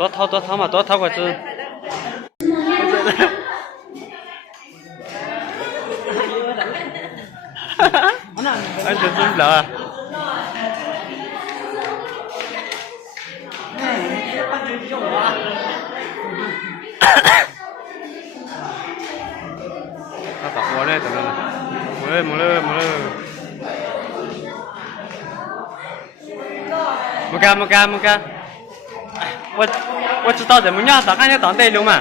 多掏嘛，多掏过去。哈哈，安全真不啊。啊，打我嘞，怎么了？没了。没干。我知道怎么样，打看要挡对流嘛。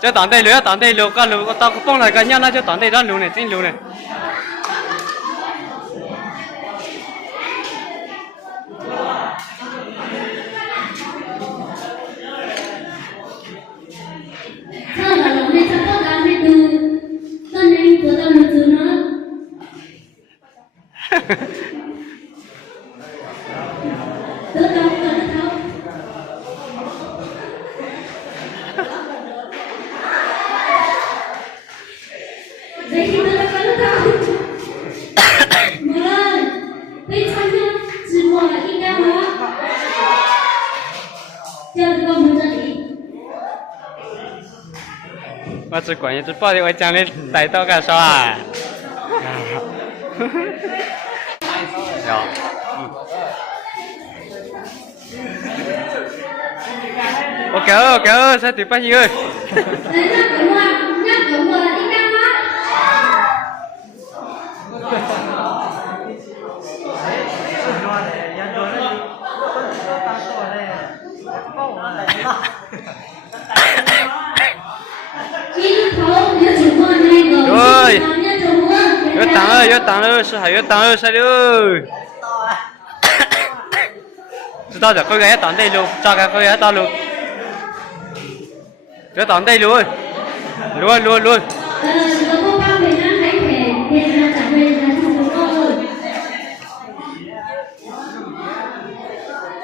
cho tận đây lửa tận đây lửa con lửa tao có phong lại cả nhau nó cho tận đây đó lửa này tin lửa này我只管一只抱的我讲的带到干啥啊？有，OK sao tiếp bao nhiêu ơi? Rồi,月档了，是还月档了，啥的？知道的，可以给档对路，咋个可以到路？月档对路，路。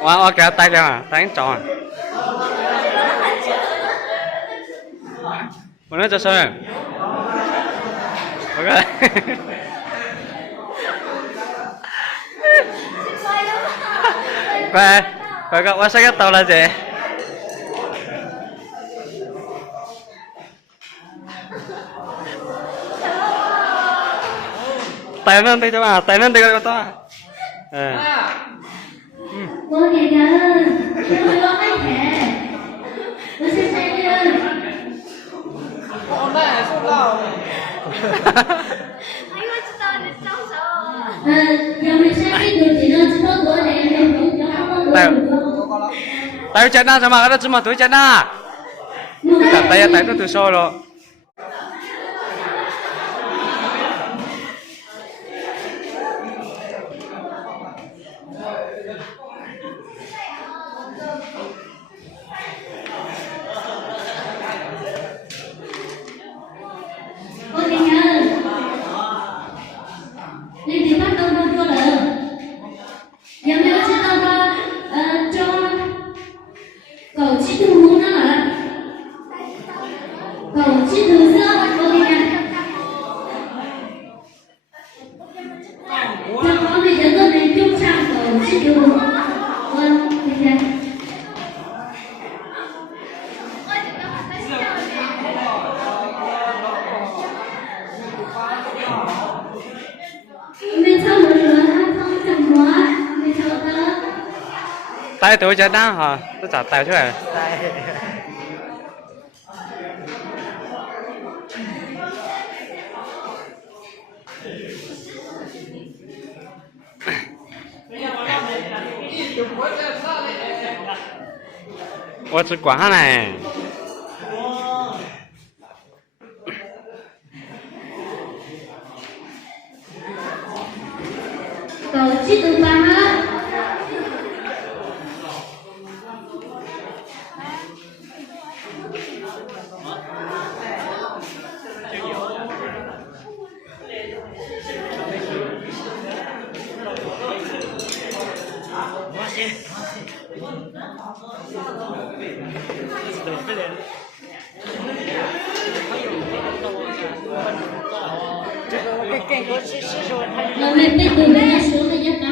我给他带掉啊，带走啊。我那这是。OK 快个，我先到了这。带人对吧？带人对个多。我给人，我爱钱，我是谁人？我那也收到。因为知道你招手。有没有生意就只能知道多年，带钱呐，什么？那怎么对钱呐？带到多少了？带多简单哈，这咋带出来？我只管上来。狗记住吧哈。Rồi mẹ bây giờ mẹ xuống rồi nhá con.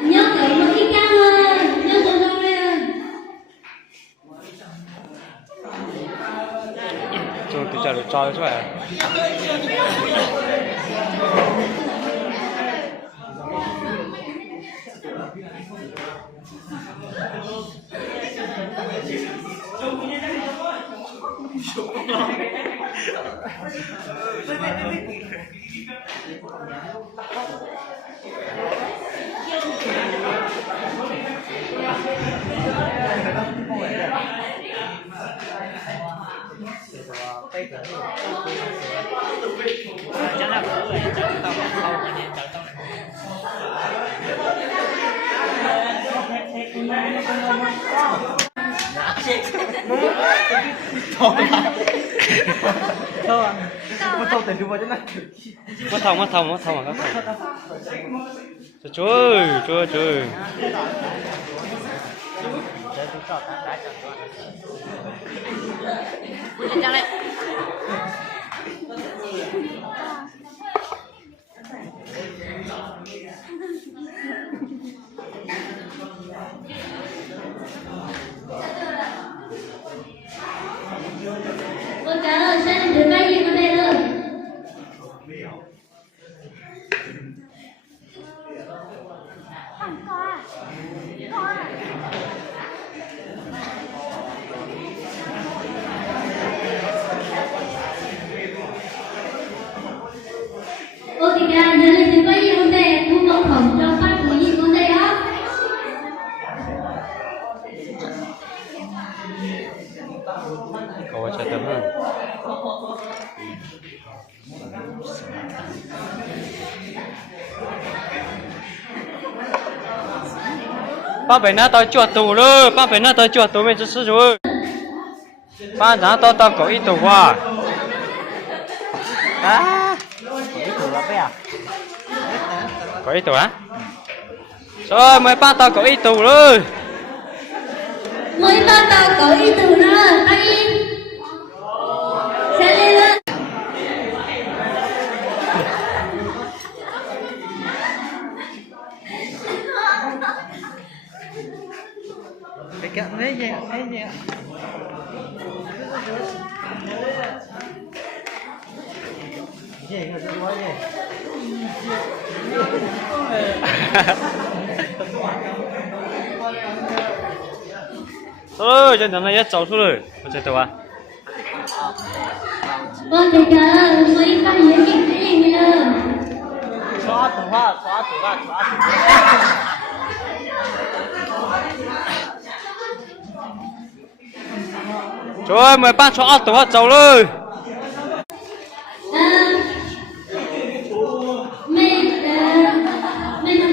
Nhớ cởi một cái cam ơi, nhớ cởi đâu đây ơi. Cho tôi cho được cho出来。Mất thông mà các trời. Cô cháu ơi, sao em được cái gì ở đây rồi? Ô thì ra, giờ lên thì có gì không đây? Thu cộng khổng cho phát của gì con đây đó? Cậu sẽ tấm hơn. Ba bảy na tao chuột tù rồi, ba bảy na tao chuột tù mày chỉ sử rồi. Ba giá tao có ít tù quá. À, có ít tù á? Rồi mày ba tao có ít tù rồi. Mới ba tao có ý tưởng rồi, anh im. Sẽ lên lên. Cái cạnh đấy nhẹ. Gì mà tôi nói gì? ơi, chân thằng này chạy出来，我知道啊。Con thấy chưa, mới phát hiện cái gì nữa. Xóa thủ hoa. Rồi, mày ba cho tụi họ chạy rồi. Mình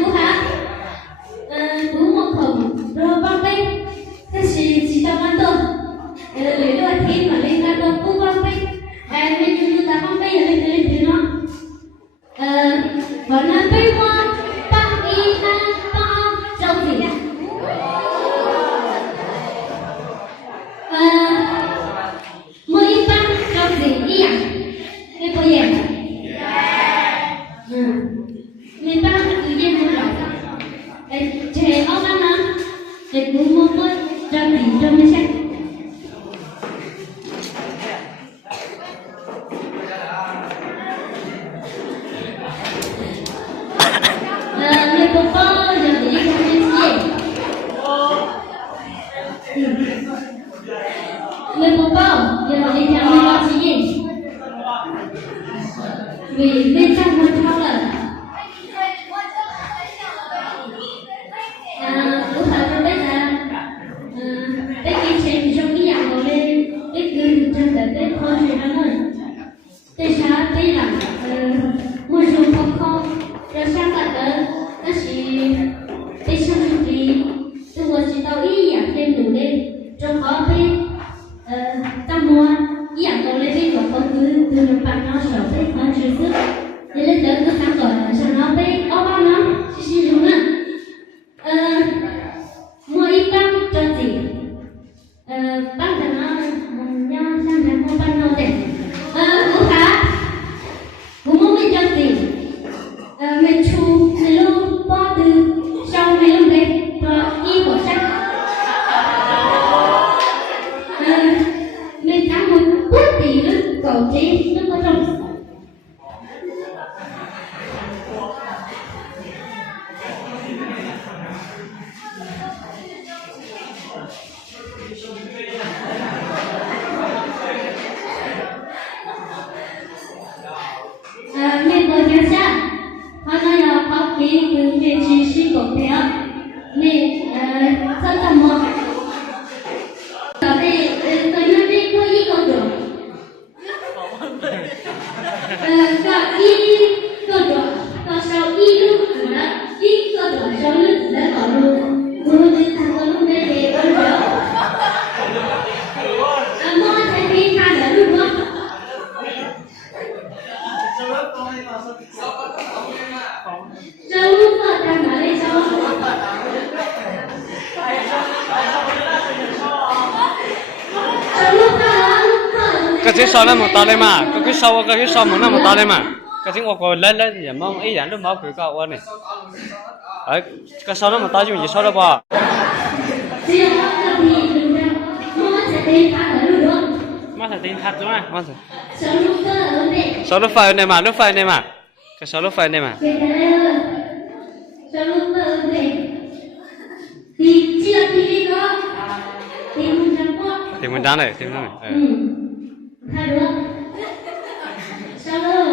cũng hả? Tú một khổng rồi bao vây. Thế chỉ cho con tôi. Lấy đôi thiên mà lên ra tôi cũng bao vây. Mình chúng ta bao vây lên thì nó. Còn là vây hoa. Bác y na ba trong gì ạ? Mới ba trong gì ý ạ? Cái cô gì ạ? Mình ba tự nhiên không rõ. Trẻ ông ăn lắm. Để cũng mua bớt cho mình cho mình xem. Người bố bố giờ để đi không biết gì. Người bố bố giờ để đi không biết gì. Vì bên trong một thao là cũng phải cho biết là cái kia xem trong cái dạng của bên cái gương trong cái thôi thì nó thôi. 等下对了，我说空空，这三个人那是被上处理，如果知道一样的努力，就好被大摩一样努力被我公司就是把那手被换橘子，你的这个三个想要被奥巴马其实什么？我一般着急，办的呢，要上台我办到的，我看。我们没着急，没出没路包的，上没路的，一火山，没他们不抵的狗鸡那个种。美国家下，他那要跑给跟着去洗狗票，你这怎么？到底跟那边过一个钟，到一个钟，到时候一路走了，一个钟收入在跑路，我们他们路那边有人，我才给他的路吗？Jauh pada Malaysia. Cái chiếc sau là một tao lên mà, cái sau một là một tao lên mà, cái chiếc ô lên lên thì mong ý rằng lúc máu cứ cao quá này, ấy cái sau đó một tao chứ mình chỉ sau đó bỏ. Má thằng tin thật đúng không? Má thằng. Sau lúc phải này mà, cái sau lúc phải này mà. Tìm mình đá này, tìm nó này. Thay được. Sao đâu?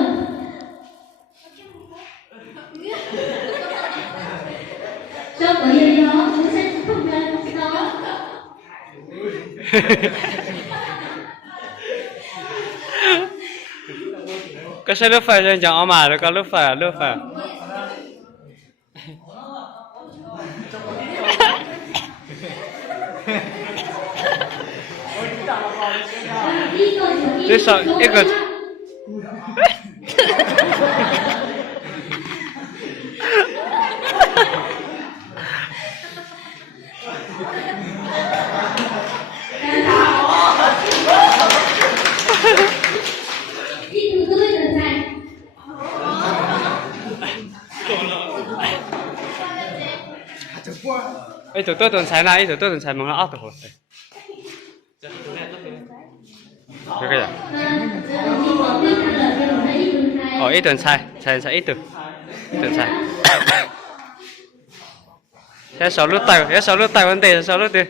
Cho có gì đó, mình sẽ không cần đó. Cái xe lúc phải lên chẳng mà được, có lúc phải. Thế sao ít cái ấy tụi tôi tuần sáng này, tụi tôi tuần sáng mong nó áp được rồi. Cái gì? Ít tuần sai ít tuần sai. Thế sáu lúc tay vấn đề, 6 lúc đi.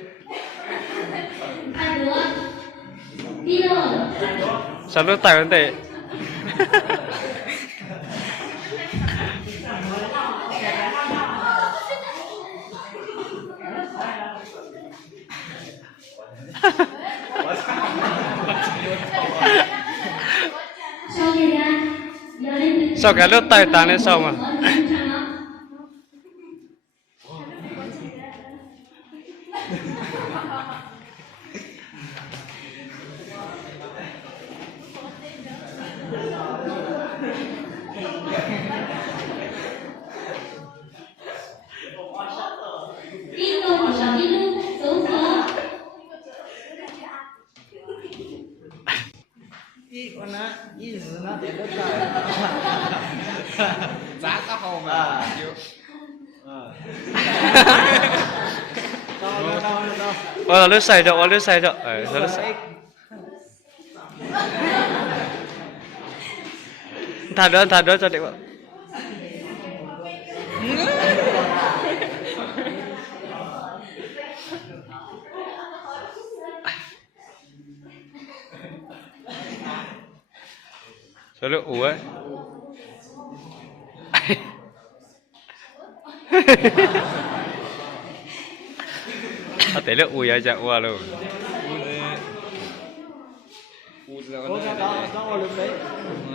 6 lúc tay vấn đề. Sao cái lúc tay tán lên sau mà. Giá có hồn mà. Nó lướt say rồi. Nó lướt say. Thả đỡ cho đẹp. Cho nó ủ ấy. Thế là ủ vậy chẳng ủ luôn. 胡子那个。我看到我的飞。